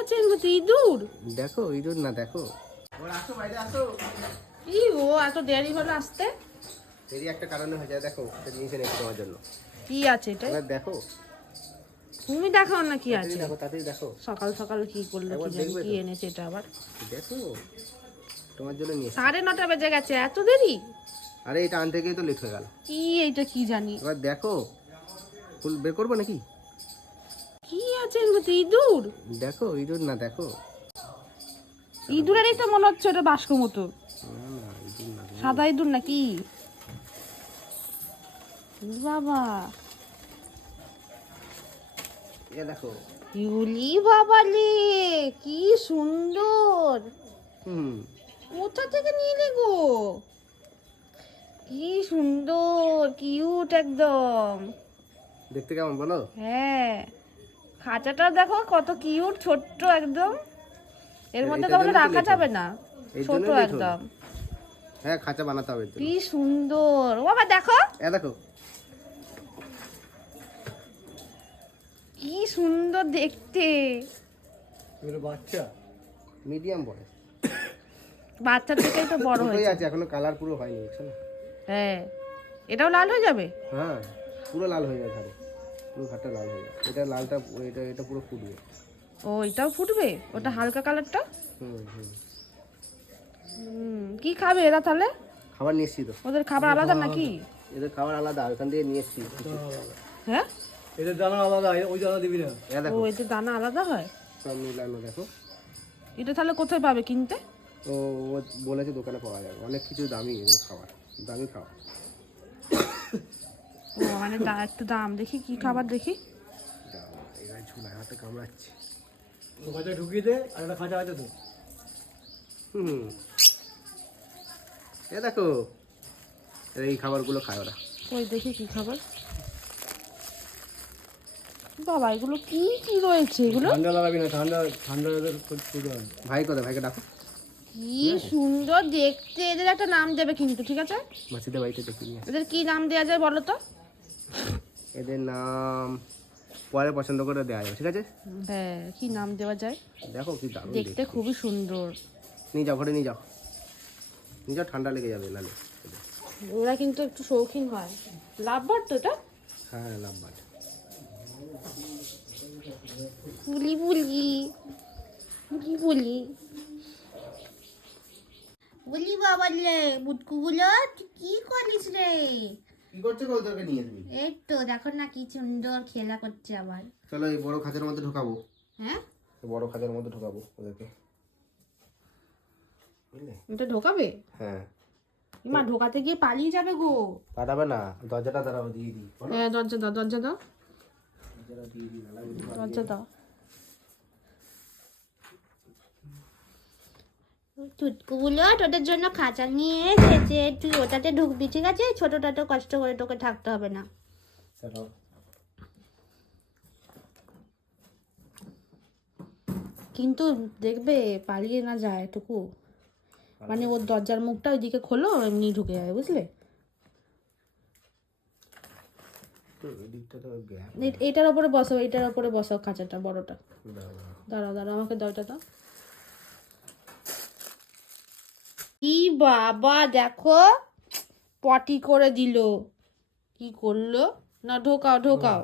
আছে এর মধ্যে ইঁদুর? দেখো ইঁদুর না দেখো। ওরা আসো বাইরে আসো। কি ও এত দেরি হলো আসতে? এরই একটা কারণে হয়ে যায় দেখো একটা জিনিস এনেছি তোমার জন্য। কি আছে এটা এবার দেখো। তুমি দেখাও না কি আছে? দেখো তাড়াতাড়ি দেখো। সকাল সকাল কি করল কি জানি কি। এনেছে এটা আবার। দেখো তোমার জন্য নিয়ে সাড়ে নটা বেজে গেছে এত দেরি? আরে এটা আনতে গিয়ে তো লেট হয়ে গেল। কি এইটা কি জানি? এবার দেখো ফুল বের করব নাকি? কি আছে এর মধ্যে ইঁদুর? দেখো ইঁদুর না দেখো। ইঁদুরেরই তো মনে হচ্ছে ওটা বাস্ক মতো। সাদা ইঁদুর নাকি? বাবা। এ দেখো। ইউলি বাবালে কি সুন্দর। হুম। কোথা থেকে নিয়ে গো? কি সুন্দর কিউট একদম। দেখতে কেমন বলো? হ্যাঁ। খাঁচাটা দেখো কত কিউট ছোট্ট একদম। এর মধ্যে তো আমাকে রাখা যাবে না ছোট। একদম। হ্যাঁ খাঁচা বানাতে হবে কি সুন্দর। ও বাবা দেখো। এ দেখো। কি সুন্দর দেখতে। বাচ্চা? মিডিয়াম বয়স বাচ্চা থেকেই তো বড় হয়েছে। আছে এখনও কালার পুরো হয়নি দেখছ না? হ্যাঁ এটাও লাল হয়ে যাবে? হ্যাঁ পুরো লাল হয়ে ধারে। পুরো ঘাটটা লাল হয়ে যায় এটা লালটা এটা এটা পুরো ফুটবে। ও এটাও ফুটবে? ওটা হালকা কালারটা? হুম হুম। হুম কি খাবে এরা তাহলে? খাবার নিয়ে এসছি তো। ওদের খাবার আলাদা নাকি? এদের খাবার আলাদা ওখান দিয়ে নিয়ে এসছি। হ্যাঁ? এদের দানা আলাদা ওই দানা দিবি না। এ ও এতে দানা আলাদা হয়? সব মিলানো দেখো। এটা তাহলে কোথায় পাবে কিনতে? ও ও বলেছে দোকানে পাওয়া যাবে। অনেক কিছু দামি এগুলো খাবার। দামি খাবার। ও মানে দা- একটু দাম দেখি কি খাবার দেখি? এগারে ঝুলায় হাতে কামড়াচ্ছে। খাঁচা ঢুকিয়ে দে আর একটা খাঁচা আছে তো। হুম। এ দেখো এই খাবারগুলো খায় ওরা। ওই দেখি কি খাবার। বাবা এগুলো কি কি রয়েছে এগুলো? ঠান্ডা লাগাবি না ঠান্ডা ঠান্ডা ভাই কোথায়? ভাইকে ডাকো। কি সুন্দর দেখতে। এদের একটা নাম দেবে কিন্তু ঠিক আছে? মাসিদের বাড়িতে দেখি নিয়ে এদের কি নাম দেওয়া যায় বলো তো? এদের নাম পরে পছন্দ করে দেওয়া যাবে ঠিক আছে? হ্যাঁ কি নাম দেওয়া যায়? দেখো কি দারুণ দেখতে খুবই সুন্দর। নিয়ে যাও ঘরে নিয়ে যাও। নিয়ে যাও ঠান্ডা লেগে যাবে নালে। ওরা কিন্তু একটু শৌখিন হয়। লাভবার তো এটা? হ্যাঁ লাভবাদ বুলি বুলি বুলি বুলি বলি বাবা রে বুটকুগুলো তুই কি করিস রে? কি করছে গো তোকে নিয়ে তুমি? এই তো দেখো না কি সুন্দর খেলা করছে আবার। চলো এই বড় খাঁচার মধ্যে ঢোকাবো। হ্যাঁ? বড় খাঁচার মধ্যে ঢোকাবো ওদেরকে। এটা ঢোকাবে? হ্যাঁ। মা ঢোকাতে গিয়ে পালিয়ে যাবে গো। পাঠাবে না দরজাটা দাঁড়াবো দিয়ে দিই। হ্যাঁ দরজা দাও দরজা দাও। দরজা দাও। টুটকুগুলো তোদের জন্য খাঁচা নিয়ে এসেছে। তুই ওটাতে ঢুকবি ঠিক আছে? ছোটটা তো কষ্ট করে তোকে থাকতে হবে না। কিন্তু দেখবে পালিয়ে না যায় টুকু। মানে ওর দরজার মুখটা ওইদিকে খোলো এমনি ঢুকে যাবে বুঝলে? এটার ওপরে বসো এটার ওপরে বসো খাঁচাটা বড়টা। দাঁড়াও দাঁড়াও আমাকে দরজা দাও। কি বাবা দেখো। পটি করে দিল। কি করল? না ঢোকাও ঢোকাও।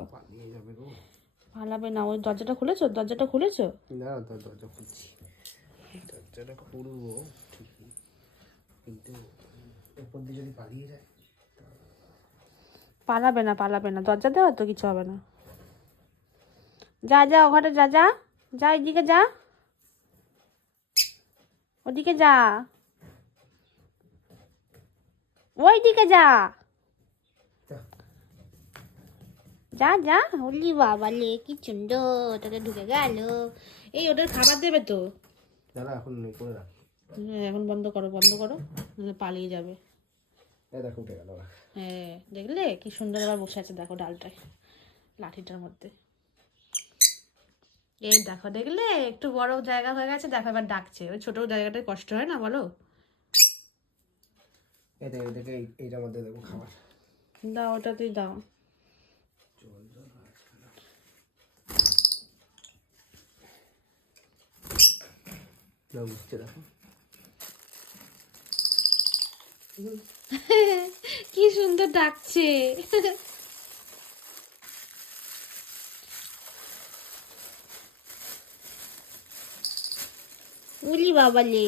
পালাবে না। ওই দরজাটা খুলেছো? দরজাটা খুলেছো? না দরজা খুলছি। দরজাটা খুলবো কিন্তু এরপর দিয়ে যদি পালিয়ে যায় পালাবে না পালাবে না। দরজা দেওয়া তো কিছু হবে না। যা যা ওখানে যা যা। যা এদিকে যা। ওদিকে যা। ওই দিকে যা। যা। যা। হলি বাবা লে কি সুন্দর ওটাতে ঢুকে গেল। এই ওটার খাবার দেবে তো? দাঁড়া এখন নেই করে রাখ। হ্যাঁ এখন বন্ধ করো বন্ধ করো পালিয়ে যাবে। এই দেখো উঠে গেল। হ্যাঁ দেখলে? কি সুন্দর আবার বসে আছে দেখো ডালটায় লাঠিটার মধ্যে। এই দেখো দেখলে? একটু বড় জায়গা হয়ে গেছে দেখো এবার ডাকছে। ওই ছোট জায়গাটায় কষ্ট হয় না বলো? এদেরকে এইটার মধ্যে দেবো খাবার। দাও ওটাতেই দাও। না উঠছে দেখো। কি সুন্দর ডাকছে। উলি বাবালে।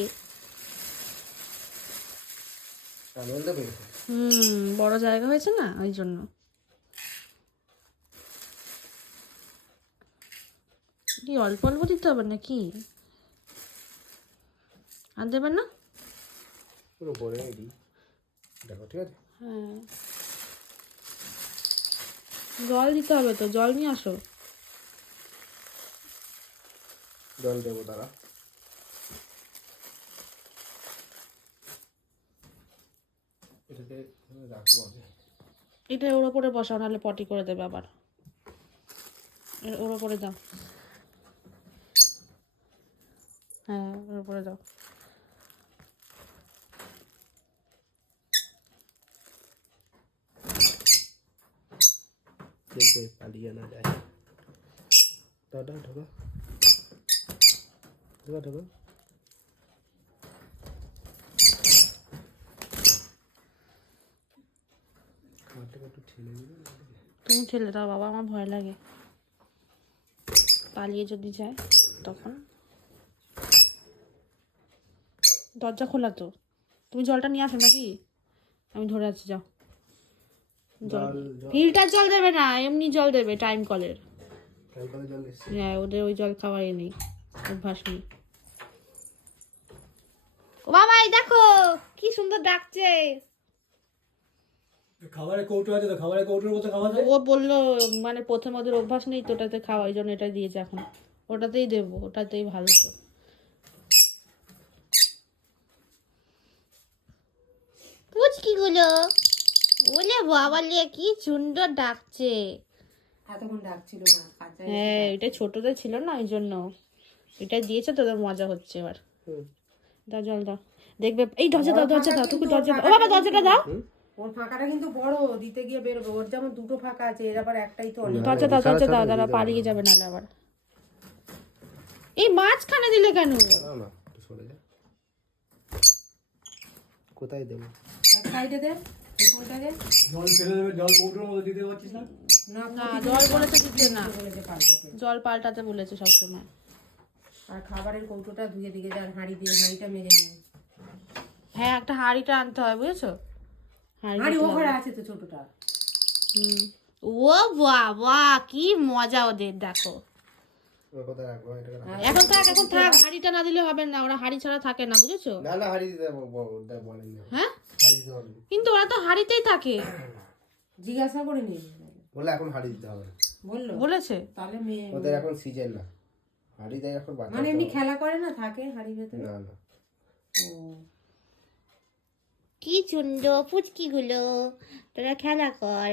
হুম বড় জায়গা হয়েছে না ওই জন্য। কি অল্প অল্প দিতে হবে নাকি? আর দেবেন না? পুরো দিই দেখো ঠিক আছে? হ্যাঁ। জল দিতে হবে তো জল নিয়ে আসো। জল দেবো তারা এটাকে রাখব আমি। এটা ওর ওপরে বসাও নাহলে পটি করে দেবে আবার। ওর ওপরে দাও। হ্যাঁ ওর ওপরে দাও। দেখবে পালিয়ে না যায়। দাদা ঢোকা। ঢোকা ঢোকা খাবারটাকে একটু ঠেলে দিবে তুমি ঠেলে দাও বাবা আমার ভয় লাগে। পালিয়ে যদি যায় তখন। দরজা খোলা তো। তুমি জলটা নিয়ে আসো নাকি? আমি ধরে আছি যাও। ফিল্টার জল দেবে না এমনি জল দেবে টাইম কলের হ্যাঁ ওদের ওই জল খাওয়াই নেই অভ্যাস নেই। ও বাবা এই দেখো কি সুন্দর ডাকছে। খাবারের কৌটো আছে তো খাবারের কৌটোর মতো খাওয়া যায়? ও বলল মানে প্রথম ওদের অভ্যাস নেই তো ওটাতে খাওয়া জন্য এটা দিয়েছে এখন। ওটাতেই দেবো ওটাতেই ভালো তো। পুচকি গুলো বলে বাবা লিয়ে কি সুন্দর ডাকছে। এতক্ষণ ডাকছিল না হ্যাঁ এটা ছোটদের ছিল না ওই জন্য। এটা দিয়েছে তোদের মজা হচ্ছে এবার। দাও জল দাও। দেখবে এই দরজা দাও দরজা দাও তুমি দরজা দাও ও বাবা দরজাটা দাও। ওর ফাঁকাটা কিন্তু বড় দিতে গিয়ে বেরোবে। ওর যেমন দুটো ফাঁকা আছে এর আবার একটাই তো অনেক। দরজা দাও দরজা দাও ছাড়ো, পালিয়ে যাবে নাহলে আবার। এই মাঝখানে দিলে কেন? না সরে যা। কোথায় দেবো? এক সাইডে দে কোনটা দে। জল ফেলে দেবে জল কৌটোর দিতে পারছিস না? না না জল বলেছে দিতে না। বলেছে পাল্টাতে। জল পাল্টাতে বলেছে সবসময়। আর খাবারের কৌটোটা ধুয়ে দিকে যার হাঁড়ি দিয়ে হাঁড়িটা মেরে নিও হ্যাঁ একটা হাঁড়িটা আনতে হয় বুঝেছ? হাঁড়ি হাঁড়ি ও। ঘরে আছে তো ছোটটা। হুম। ও বাবা কি মজা ওদের দেখো। এখন থাক এখন থাক হাঁড়িটা না দিলে হবে না ওরা হাঁড়ি ছাড়া থাকে না বুঝেছ? না না দিতে ব- না হ্যাঁ? কিন্তু ওরা তো হাঁড়িতেই থাকে। জিজ্ঞাসা করে নিই বলে এখন হারিয়ে দিতে হবে। বলল বলেছে? তাহলে মেয়ে ওদের এখন সিজন না। হারিয়ে দেয় এখন মানে এমনি খেলা করে না থাকে হাঁড়ি ভেতরে? না না। ও। কি সুন্দর ফুচকিগুলো। তোরা খেলা কর।